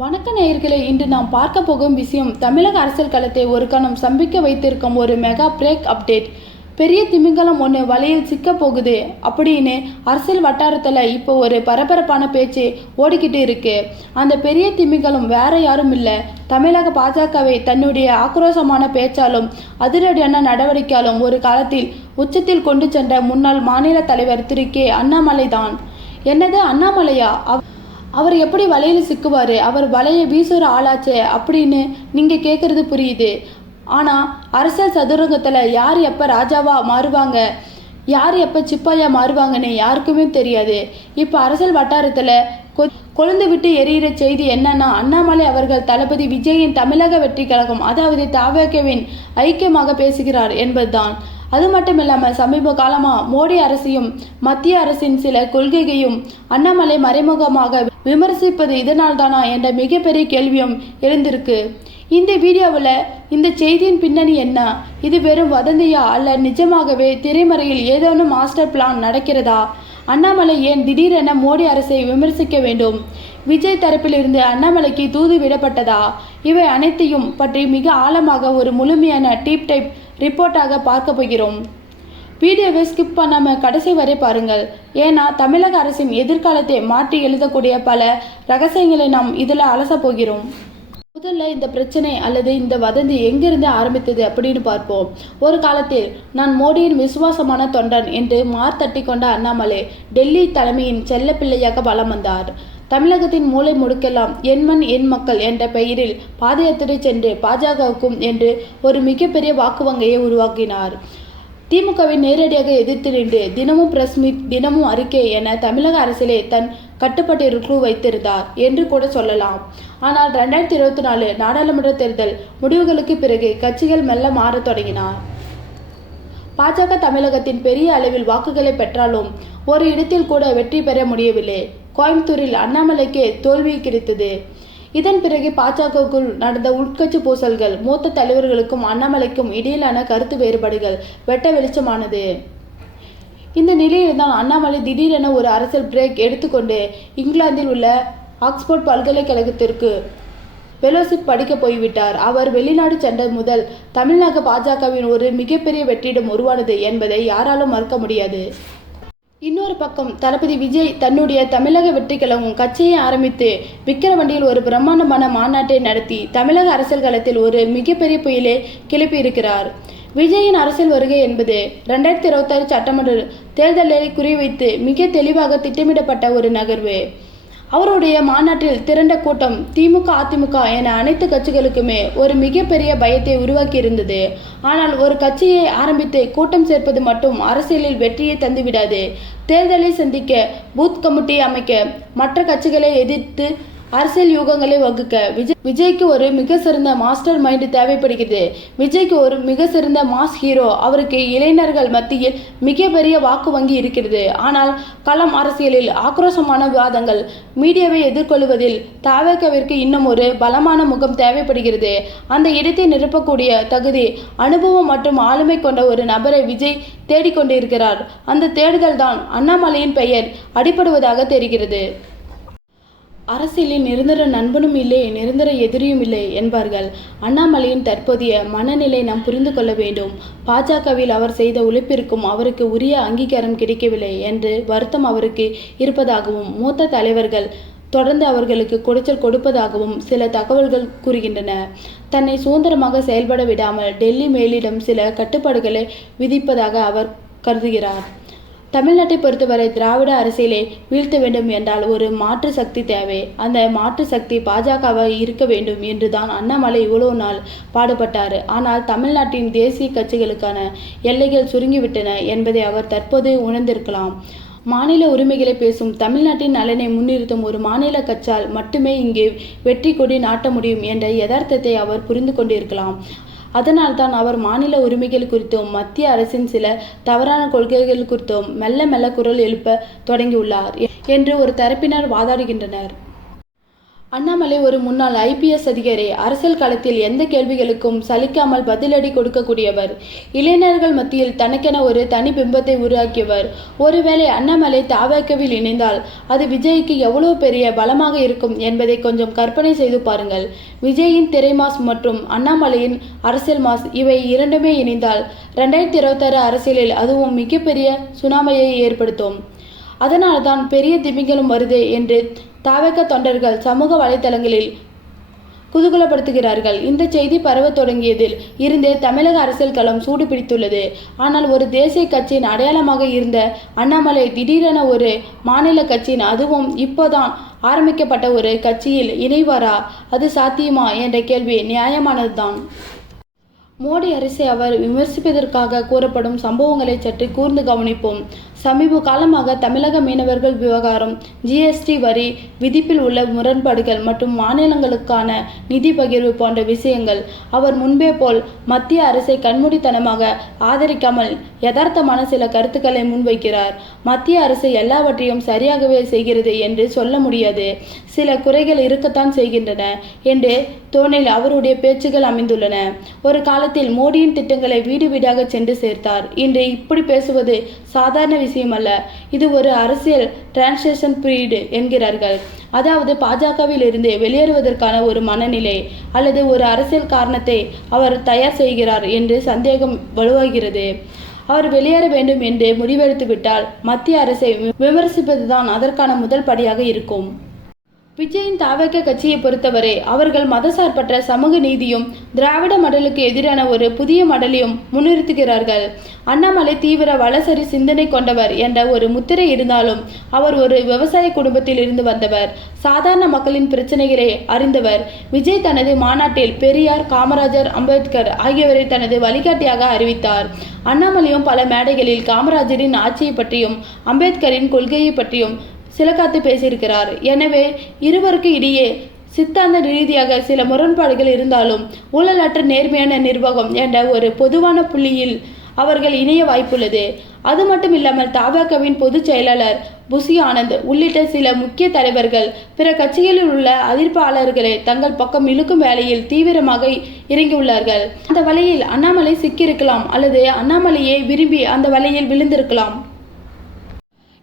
வணக்க நேயர்களே, இன்று நாம் பார்க்க போகும் விஷயம் தமிழக அரசியல் களத்தை ஒரு கணம் சம்பிக்க வைத்திருக்கும் ஒரு மெகா பிரேக் அப்டேட். பெரிய திமிங்கலம் ஒன்று வலையில் சிக்க போகுது அப்படின்னு அரசியல் வட்டாரத்தில் இப்போ ஒரு பரபரப்பான பேச்சு ஓடிக்கிட்டு இருக்கு. அந்த பெரிய திமிங்கலம் வேற யாரும் இல்லை, தமிழக பாஜகவை தன்னுடைய ஆக்ரோஷமான பேச்சாலும் அதிரடியான நடவடிக்கையாலும் ஒரு காலத்தில் உச்சத்தில் கொண்டு சென்ற முன்னாள் மாநில தலைவர் திரு கே. அண்ணாமலை தான். என்னது அண்ணாமலையா? அவர் எப்படி வலையில் சிக்குவார்? அவர் வலையை வீசுகிற ஆளாச்சே அப்படின்னு நீங்கள் கேட்குறது புரியுது. ஆனால் அரசியல் சதுரங்கத்தில் யார் எப்போ ராஜாவா மாறுவாங்க, யார் எப்போ சிப்பாயா மாறுவாங்கன்னு யாருக்குமே தெரியாது. இப்போ அரசியல் வட்டாரத்தில் கொழுந்து விட்டு எரியிற செய்தி என்னன்னா, அண்ணாமலை அவர்கள் தளபதி விஜயின் தமிழக வெற்றி கழகம் அதாவது தவேகவின் ஐக்கியமாக பேசுகிறார் என்பதுதான். அது மட்டும் இல்லாமல் சமீப காலமாக மோடி அரசையும் மத்திய அரசின் சில கொள்கையையும் அண்ணாமலை மறைமுகமாக விமர்சிப்பது இதனால் தானா என்ற மிகப்பெரிய கேள்வியும் எழுந்திருக்கு. இந்த வீடியோவில் இந்த செய்தியின் பின்னணி என்ன? இது வெறும் வதந்தியா அல்ல நிஜமாகவே திரைமறையில் ஏதேனும் மாஸ்டர் பிளான் நடக்கிறதா? அண்ணாமலை ஏன் திடீரென மோடி அரசை விமர்சிக்க வேண்டும்? விஜய் தரப்பிலிருந்து அண்ணாமலைக்கு தூது விடப்பட்டதா? இவை அனைத்தையும் பற்றி மிக ஆழமாக ஒரு முழுமையான டீப் டைப் ரிப்போர்ட்டாக பார்க்க போகிறோம். வீடியோவை ஸ்கிப் பண்ணாமல் கடைசி வரை பாருங்கள். ஏன்னா தமிழக அரசின் எதிர்காலத்தை மாற்றி எழுதக்கூடிய பல ரகசியங்களை நாம் இதில் அலச போகிறோம். முதல்ல இந்த பிரச்சனை அல்லது இந்த வதந்தி எங்கிருந்து ஆரம்பித்தது அப்படின்னு பார்ப்போம். ஒரு காலத்தில் நான் மோடியின் விசுவாசமான தொண்டன் என்று மார்த்தட்டி கொண்ட அண்ணாமலை டெல்லி தலைமையின் செல்ல பிள்ளையாக வலம் வந்தார். தமிழகத்தின் மூலை முடுக்கெல்லாம் என் மண் என் மக்கள் என்ற பெயரில் பாதயாத்திரை சென்று பாஜகவுக்கும் என்று ஒரு மிகப்பெரிய வாக்கு வங்கியை உருவாக்கினார். திமுகவை நேரடியாக எதிர்த்து நின்று தினமும் பிரஸ் மீட், தினமும் அறிக்கை என தமிழக அரசியலை தன் கட்டுப்பாட்டிற்குள் வைத்திருந்தார் என்று கூட சொல்லலாம். ஆனால் 2024 நாடாளுமன்ற தேர்தல் முடிவுகளுக்கு பிறகு கட்சிகள் மெல்ல மாறத் தொடங்கினார். பாஜக தமிழகத்தின் பெரிய அளவில் வாக்குகளை பெற்றாலும் ஒரு இடத்தில் கூட வெற்றி பெற முடியவில்லை. கோயம்புத்தூரில் அண்ணாமலைக்கு தோல்வி கிடைத்தது. இதன் பிறகு பாஜகவுக்குள் நடந்த உட்கட்சி பூசல்கள், மூத்த தலைவர்களுக்கும் அண்ணாமலைக்கும் இடையிலான கருத்து வேறுபாடுகள் வெட்ட வெளிச்சமானது. இந்த நிலையில்தான் அண்ணாமலை திடீரென ஒரு அரசியல் பிரேக் எடுத்துக்கொண்டு இங்கிலாந்தில் உள்ள ஆக்ஸ்போர்ட் பல்கலைக்கழகத்திற்கு ஃபெலோஷிப் படிக்க போய்விட்டார். அவர் வெளிநாடு சென்ற முதல் தமிழ்நாடு பாஜகவின் ஒரு மிகப்பெரிய வெற்றிடம் உருவானது என்பதை யாராலும் மறுக்க முடியாது. இன்னொரு பக்கம் தளபதி விஜய் தன்னுடைய தமிழக வெற்றி கழகம் கட்சியை ஆரம்பித்து விக்கிரவண்டியில் ஒரு பிரம்மாண்டமான மாநாட்டை நடத்தி தமிழக அரசியல் களத்தில் ஒரு மிகப்பெரிய புயலை கிளப்பி இருக்கிறார். விஜயின் அரசியல் வருகை என்பது 2026 சட்டமன்ற தேர்தலை குறிவைத்து மிக தெளிவாக திட்டமிடப்பட்ட ஒரு நகர்வு. அவருடைய மாநாட்டில் திரண்ட கூட்டம் திமுக, அதிமுக என அனைத்து கட்சிகளுக்குமே ஒரு மிகப்பெரிய பயத்தை உருவாக்கி இருந்தது. ஆனால் ஒரு கட்சியை ஆரம்பித்து கூட்டம் சேர்ப்பது மட்டும் அரசியலில் வெற்றியை தந்துவிடாது. தேர்தலை சந்திக்க பூத் கமிட்டி அமைக்க, மற்ற கட்சிகளை எதிர்த்து அரசியல் யூகங்களை வகுக்க விஜய்க்கு ஒரு மிக சிறந்த மாஸ்டர் மைண்ட் தேவைப்படுகிறது. விஜய்க்கு ஒரு மிக சிறந்த மாஸ் ஹீரோ, அவருக்கு இளைஞர்கள் மத்தியில் மிகப்பெரிய வாக்கு வங்கி இருக்கிறது. ஆனால் களம் அரசியலில் ஆக்ரோஷமான விவாதங்கள், மீடியாவை எதிர்கொள்வதில் தவேகவிற்கு இன்னும் ஒரு பலமான முகம் தேவைப்படுகிறது. அந்த இடத்தை நிரப்பக்கூடிய தகுதி, அனுபவம் மற்றும் ஆளுமை கொண்ட ஒரு நபரை விஜய் தேடிக்கொண்டிருக்கிறார். அந்த தேடுதல் தான் அண்ணாமலையின் பெயர் அடிபடுவதாக தெரிகிறது. அரசியலில் நிரந்தர நண்பனும் இல்லை, நிரந்தர எதிரியும் இல்லை என்பார்கள். அண்ணாமலையின் தற்போதைய மனநிலை நாம் புரிந்து கொள்ள வேண்டும். பாஜகவில் அவர் செய்த உழைப்பிற்கும் அவருக்கு உரிய அங்கீகாரம் கிடைக்கவில்லை என்று வருத்தம் அவருக்கு இருப்பதாகவும், மூத்த தலைவர்கள் தொடர்ந்து அவர்களுக்கு குடைச்சல் கொடுப்பதாகவும் சில தகவல்கள் கூறுகின்றன. தன்னை சுதந்திரமாக செயல்பட விடாமல் டெல்லி மேலிடம் சில கட்டுப்பாடுகளை விதிப்பதாக அவர் கருதுகிறார். தமிழ்நாட்டை பொறுத்தவரை திராவிட அரசியலை வீழ்த்த வேண்டும் என்றால் ஒரு மாற்று சக்தி தேவை. அந்த மாற்று சக்தி பாஜகவாக இருக்க வேண்டும் என்று தான் அண்ணாமலை இவ்வளவு நாள் பாடுபட்டார். ஆனால் தமிழ்நாட்டின் தேசிய கட்சிகளுக்கான எல்லைகள் சுருங்கிவிட்டன என்பதை அவர் தற்போது உணர்ந்திருக்கலாம். மாநில உரிமைகளை பேசும், தமிழ்நாட்டின் நலனை முன்னிறுத்தும் ஒரு மாநில கட்சியால் மட்டுமே இங்கே வெற்றி கொடி நாட்ட முடியும் என்ற யதார்த்தத்தை அவர் புரிந்து கொண்டிருக்கலாம். அதனால்தான் அவர் மாநில உரிமைகள் குறித்தும் மத்திய அரசின் சில தவறான கொள்கைகள் குறித்தும் மெல்ல மெல்ல குரல் எழுப்ப தொடங்கியுள்ளார் என்று ஒரு தரப்பினர் வாதாடுகின்றனர். அண்ணாமலை ஒரு முன்னாள் IPS அதிகாரி. அரசியல் களத்தில் எந்த கேள்விகளுக்கும் சலிக்காமல் பதிலடி கொடுக்கக்கூடியவர். இளைஞர்கள் மத்தியில் தனக்கென ஒரு தனி பிம்பத்தை உருவாக்கியவர். ஒருவேளை அண்ணாமலை தவேகாவில் இணைந்தால் அது விஜய்க்கு எவ்வளவு பெரிய பலமாக இருக்கும் என்பதை கொஞ்சம் கற்பனை செய்து பாருங்கள். விஜயின் திரை மாஸ் மற்றும் அண்ணாமலையின் அரசியல் மாஸ் இவை இரண்டுமே இணைந்தால் 2026 அரசியலில் அதுவும் மிகப்பெரிய சுனாமியை ஏற்படுத்தும். அதனால்தான் பெரிய திமிங்கலம் வருதே என்று தவேகா தொண்டர்கள் சமூக வலைதளங்களில் குதூகலப்படுத்துகிறார்கள். இந்த செய்தி பரவ தொடங்கியதில் இருந்தே தமிழக அரசியல் களம் சூடு பிடித்துள்ளது. ஆனால் ஒரு தேசிய கட்சியின் அடையாளமாக இருந்த அண்ணாமலை திடீரென ஒரு மாநில கட்சியின், அதுவும் இப்போதான் ஆரம்பிக்கப்பட்ட ஒரு கட்சியில் இணைவாரா? அது சாத்தியமா என்ற கேள்வி நியாயமானதுதான். மோடி அரசை அவர் விமர்சிப்பதற்காக கூறப்படும் சம்பவங்களை சற்று கூர்ந்து கவனிப்போம். சமீப காலமாக தமிழக மீனவர்கள் விவகாரம், GST வரி விதிப்பில் உள்ள முரண்பாடுகள் மற்றும் மாநிலங்களுக்கான நிதி பகிர்வு போன்ற விஷயங்கள். அவர் முன்பே போல் மத்திய அரசை கண்மூடித்தனமாக ஆதரிக்காமல் யதார்த்தமான சில கருத்துக்களை முன்வைக்கிறார். மத்திய அரசு எல்லாவற்றையும் சரியாகவே செய்கிறது என்று சொல்ல முடியாது, சில குறைகள் இருக்கத்தான் செய்கின்றன என்று தோணில் அவருடைய பேச்சுகள் அமைந்துள்ளன. ஒரு காலத்தில் மோடியின் திட்டங்களை வீடு வீடாக சென்று சேர்த்தார். இன்று இப்படி பேசுவது சாதாரண விஷயமல்ல. இது ஒரு அரசியல் டிரான்சிஷன் பீரியட் என்கிறார்கள். அதாவது பாஜகவில் இருந்து வெளியேறுவதற்கான ஒரு மனநிலை அல்லது ஒரு அரசியல் காரணத்தை அவர் தயார் செய்கிறார் என்று சந்தேகம் வலுவாகிறது. அவர் வெளியேற வேண்டும் என்று முடிவெடுத்துவிட்டால் மத்திய அரசை விமர்சிப்பதுதான் அதற்கான முதல் படியாக இருக்கும். விஜயின் தவேகா கட்சியை பொறுத்தவரை அவர்கள் மதசார்பற்ற சமூக நீதியும் திராவிட மடலுக்கு எதிரான ஒரு புதிய மடலையும் முன்னிறுத்துகிறார்கள். அண்ணாமலை தீவிர வலசரி சிந்தனை கொண்டவர் என்ற ஒரு முத்திரை இருந்தாலும் அவர் ஒரு விவசாய குடும்பத்தில் இருந்து வந்தவர். சாதாரண மக்களின் பிரச்சனைகளை அறிந்தவர். விஜய் தனது மாநாட்டில் பெரியார், காமராஜர், அம்பேத்கர் ஆகியோரை தனது வழிகாட்டியாக அறிவித்தார். அண்ணாமலையும் பல மேடைகளில் காமராஜரின் ஆட்சியை பற்றியும் அம்பேத்கரின் கொள்கையை பற்றியும் சிலகாத்து பேசியிருக்கிறார். எனவே இருவருக்கு இடையே சித்தாந்த ரீதியாக சில முரண்பாடுகள் இருந்தாலும் ஊழலற்ற நேர்மையான நிர்வாகம் என்ற ஒரு பொதுவான புள்ளியில் அவர்கள் இணைய வாய்ப்புள்ளது. அது மட்டும் இல்லாமல் தவேகாவின் பொதுச் செயலாளர் புசி ஆனந்த் உள்ளிட்ட சில முக்கிய தலைவர்கள் பிற கட்சிகளில் உள்ள எதிர்ப்பாளர்களை தங்கள் பக்கம் இழுக்கும் வேலையில் தீவிரமாக இறங்கியுள்ளார்கள். அந்த வலையில் அண்ணாமலை சிக்கியிருக்கலாம் அல்லது அண்ணாமலையை விரும்பி அந்த வலையில் விழுந்திருக்கலாம்.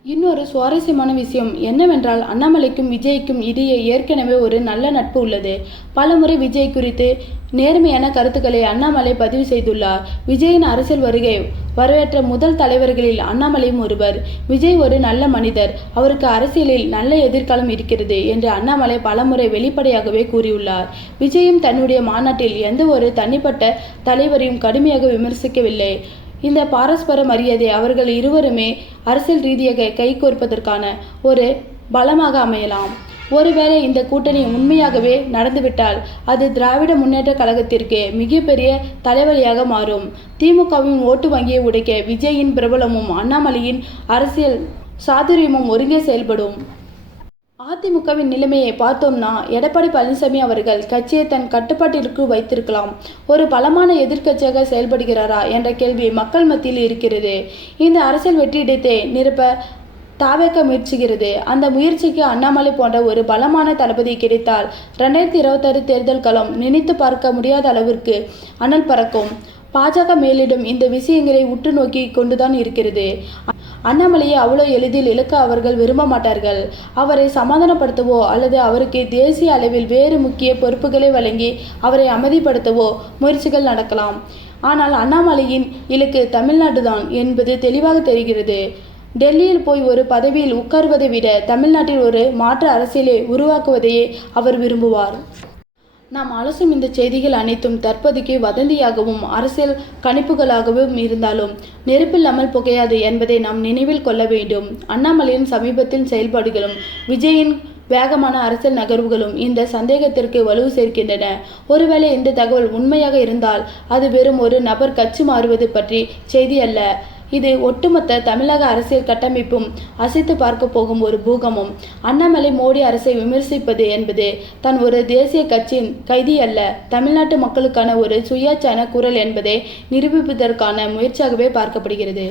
இன்னொரு சுவாரஸ்யமான விஷயம் என்னவென்றால் அண்ணாமலைக்கும் விஜய்க்கும் இடையே ஏற்கனவே ஒரு நல்ல நட்பு உள்ளது. பலமுறை விஜய் குறித்து நேர்மையான கருத்துக்களை அண்ணாமலை பதிவு செய்துள்ளார். விஜயின் அரசியல் வருகை வரவேற்ற முதல் தலைவர்களில் அண்ணாமலையும் ஒருவர். விஜய் ஒரு நல்ல மனிதர், அவருக்கு அரசியலில் நல்ல எதிர்காலம் இருக்கிறது என்று அண்ணாமலை பலமுறை வெளிப்படையாகவே கூறியுள்ளார். விஜயும் தன்னுடைய மாநாட்டில் எந்த ஒரு தனிப்பட்ட தலைவரையும் கடுமையாக விமர்சிக்கவில்லை. இந்த பரஸ்பர மரியாதை அவர்கள் இருவருமே அரசியல் ரீதியாக கைகோர்ப்பதற்கான ஒரு பலமாக அமையலாம். ஒருவேளை இந்த கூட்டணி உண்மையாகவே நடந்துவிட்டால் அது திராவிட முன்னேற்ற கழகத்திற்கு மிகப்பெரிய தலைவலியாக மாறும். திமுகவின் ஓட்டு வங்கியை உடைக்க விஜயின் பிரபலமும் அண்ணாமலையின் அரசியல் சாதுரியமும் ஒருங்கே செயல்படும். அதிமுகவின் நிலைமையை பார்த்தோம்னா எடப்பாடி பழனிசாமி அவர்கள் கட்சியை தன் கட்டுப்பாட்டிற்கு வைத்திருக்கலாம். ஒரு பலமான எதிர்க்கட்சியாக செயல்படுகிறாரா என்ற கேள்வி மக்கள் மத்தியில் இருக்கிறது. இந்த அரசியல் வெற்றிடத்தை நிரப்ப தவேகா முயற்சிக்கிறது. அந்த முயற்சிக்கு அண்ணாமலை போன்ற ஒரு பலமான தளபதி கிடைத்தால் 2026 தேர்தல் களம் நினைத்து பார்க்க முடியாத அளவிற்கு அனல் பறக்கும். பாஜக மேலிடும் இந்த விஷயங்களை உற்று நோக்கி கொண்டுதான் இருக்கிறது. அண்ணாமலையை அவ்வளோ எளிதில் இழக்க அவர்கள் விரும்ப மாட்டார்கள். அவரை சமாதானப்படுத்தவோ அல்லது அவருக்கு தேசிய அளவில் வேறு முக்கிய பொறுப்புகளை வழங்கி அவரை அமைதிப்படுத்தவோ முயற்சிகள் நடக்கலாம். ஆனால் அண்ணாமலையின் இலக்கு தமிழ்நாடு தான் என்பது தெளிவாக தெரிகிறது. டெல்லியில் போய் ஒரு பதவியில் உட்காருவதை விட தமிழ்நாட்டில் ஒரு மாற்று அரசியலை உருவாக்குவதையே அவர் விரும்புவார். நாம் அலசும் இந்த செய்திகள் அனைத்தும் தற்போதைக்கு வதந்தியாகவும் அரசியல் கணிப்புகளாகவும் இருந்தாலும் நெருப்பில்லாமல் புகையாது என்பதை நாம் நினைவில் கொள்ள வேண்டும். அண்ணாமலையின் சமீபத்தின் செயல்பாடுகளும் விஜயின் வேகமான அரசியல் நகர்வுகளும் இந்த சந்தேகத்திற்கு வலு சேர்க்கின்றன. ஒருவேளை இந்த தகவல் உண்மையாக இருந்தால் அது வெறும் ஒரு நபர் கட்சி மாறுவது பற்றி செய்தி அல்ல. இது ஒட்டுமொத்த தமிழக அரசியல் கட்டமைப்பும் அசைத்து பார்க்க போகும் ஒரு பூகமும். அண்ணாமலை மோடி அரசை விமர்சிப்பது என்பது தன் ஒரு தேசிய கட்சியின் கைதி அல்ல, தமிழ்நாட்டு மக்களுக்கான ஒரு சுயாட்சியான குரல் என்பதை நிரூபிப்பதற்கான முயற்சியாகவே பார்க்கப்படுகிறது.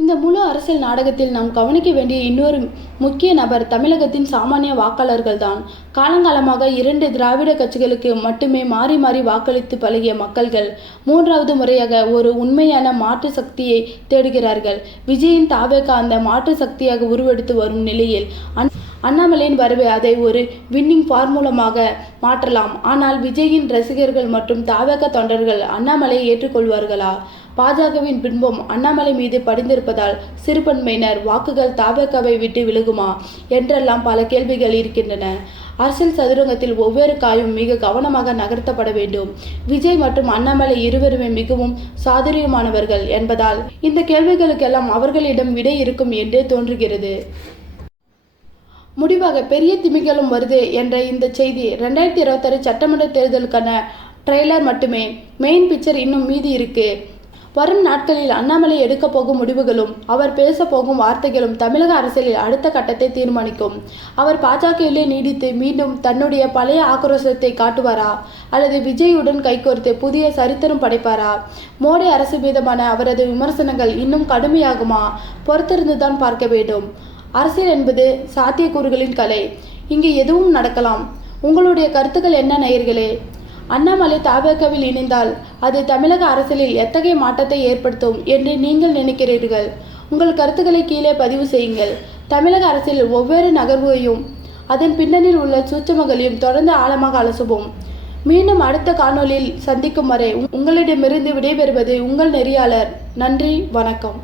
இந்த முழு அரசியல் நாடகத்தில் நாம் கவனிக்க வேண்டிய இன்னொரு முக்கிய நபர் தமிழகத்தின் சாமானிய வாக்காளர்கள்தான். காலங்காலமாக 2 திராவிட கட்சிகளுக்கு மட்டுமே மாறி மாறி வாக்களித்து பழகிய மக்கள்கள் மூன்றாவது முறையாக ஒரு உண்மையான மாற்று சக்தியை தேடுகிறார்கள். விஜயின் தவேக அந்த மாற்று சக்தியாக உருவெடுத்து வரும் நிலையில் அண்ணாமலையின் வரவு அதை ஒரு வின்னிங் ஃபார்முலாவாக மாற்றலாம். ஆனால் விஜயின் ரசிகர்கள் மற்றும் தவேக தொண்டர்கள் அண்ணாமலையை ஏற்றுக்கொள்வார்களா? பாஜகவின் பின்பம் அண்ணாமலை மீது படிந்திருப்பதால் சிறுபான்மையினர் வாக்குகள் தவேகவை விட்டு விலகுமா என்றெல்லாம் பல கேள்விகள் இருக்கின்றன. அரசியல் சதுரங்கத்தில் ஒவ்வொரு காயும் மிக கவனமாக நகர்த்தப்பட வேண்டும். விஜய் மற்றும் அண்ணாமலை இருவருமே மிகவும் சாதுரியமானவர்கள் என்பதால் இந்த கேள்விகளுக்கெல்லாம் அவர்களிடம் விடை இருக்கும் என்றே தோன்றுகிறது. முடிவாக பெரிய திமிங்கலம் வருது என்ற இந்த செய்தி 2026 சட்டமன்ற தேர்தலுக்கான ட்ரெய்லர் மட்டுமே. மெயின் பிக்சர் இன்னும் மீதி இருக்கு. வரும் நாட்களில் அண்ணாமலை எடுக்க போகும் முடிவுகளும் அவர் பேச போகும் வார்த்தைகளும் தமிழக அரசியலில் அடுத்த கட்டத்தை தீர்மானிக்கும். அவர் பாஜகவிலே நீடித்து மீண்டும் தன்னுடைய பழைய ஆக்ரோஷத்தை காட்டுவாரா அல்லது விஜயுடன் கைகோர்த்து புதிய சரித்திரம் படைப்பாரா? மோடி அரசு மீதான அவரது விமர்சனங்கள் இன்னும் கடுமையாகுமா? பொறுத்திருந்துதான் பார்க்க வேண்டும். அரசியல் என்பது சாத்தியக்கூறுகளின் கலை. இங்கே எதுவும் நடக்கலாம். உங்களுடைய கருத்துக்கள் என்ன நேயர்களே? அண்ணாமலை தவேகவில் இணைந்தால் அது தமிழக அரசியலில் எத்தகைய மாற்றத்தை ஏற்படுத்தும் என்று நீங்கள் நினைக்கிறீர்கள்? உங்கள் கருத்துக்களை கீழே பதிவு செய்யுங்கள். தமிழக அரசியலில் ஒவ்வொரு நகர்வையும் அதன் பின்னணியில் உள்ள சூட்சமங்களையும் தொடர்ந்து ஆழமாக அலசுவோம். மீண்டும் அடுத்த காணொளியில் சந்திக்கும் வரை உங்களிடமிருந்து விடைபெறுவது உங்கள் நெறியாளர். நன்றி, வணக்கம்.